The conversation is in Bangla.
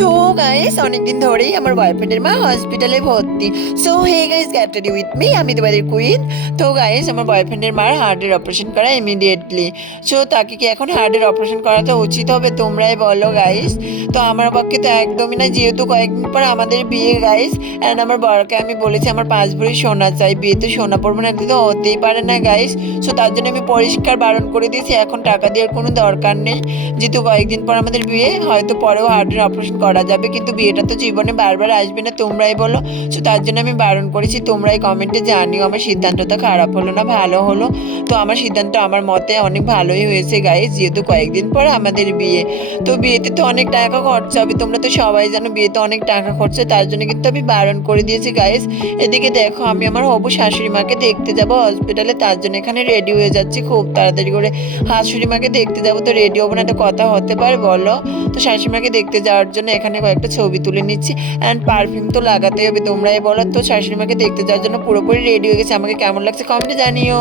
তো গাইস অনেকদিন ধরেই আমার বয়ফ্রেন্ডের মা হসপিটালে ভর্তি। So hey guys get ready with me, আমি তোমাদের কুইন। তো গাইস আমার বয়ফ্রেন্ডের মার হার্টের অপারেশন করা ইমিডিয়েটলি। সো তাকে কি এখন হার্টের অপারেশন করাতে উচিত হবে, তোমরাই বলো গাইস। তো আমার পক্ষে তো একদমই না, যেহেতু কয়েকদিন পর আমাদের বিয়ে গাইস। অ্যান্ড আমার বরকে আমি বলেছি আমার 5 ভরি সোনা চাই, বিয়েতে সোনা পড়বো না, এটা তো হতেই পারে না গাইস। সো তার জন্য আমি পরিষ্কার বারণ করে দিয়েছি, এখন টাকা দেওয়ার কোনো দরকার নেই। যেহেতু কয়েকদিন পর আমাদের বিয়ে, হয়তো পরেও হার্টের অপারেশন করা যাবে, কিন্তু বিয়েটা তো জীবনে বারবার আসবে না, তোমরাই বলো। সো তার জন্য আমি বারণ করেছি, তোমরাই কমেন্টে জানিও আমার সিদ্ধান্তটা খারাপ হলো না ভালো হলো। তো আমার সিদ্ধান্ত আমার মতে অনেক ভালোই হয়েছে গাইস, যেহেতু কয়েকদিন পর আমাদের বিয়ে। তো বিয়েতে তো অনেক টাকা খরচা হবে, তোমরা তো সবাই জানো বিয়েতে অনেক টাকা খরচা, তার জন্য কিন্তু আমি বারণ করে দিয়েছি গাইস। এদিকে দেখো আমি আমার হবু শাশুড়ি মাকে দেখতে যাব হসপিটালে, তার জন্য এখানে রেডি হয়ে যাচ্ছি খুব তাড়াতাড়ি করে। শাশুড়ি মাকে দেখতে যাবো তো রেডি হবো না, একটা কথা হতে পারে বলো? তো শাশুড়ি মাকে দেখতে যাওয়ার জন্য এখানে কয়েকটা ছবি তুলে নিচ্ছি। অ্যান্ড পারফিউম তো লাগাতে হবে, তোমরাই বলো। তো শাশুড়ি মাকে দেখতে যাওয়ার জন্য পুরোপুরি রেডি হয়ে গেছে, আমাকে কেমন লাগছে কমেন্টে জানিও।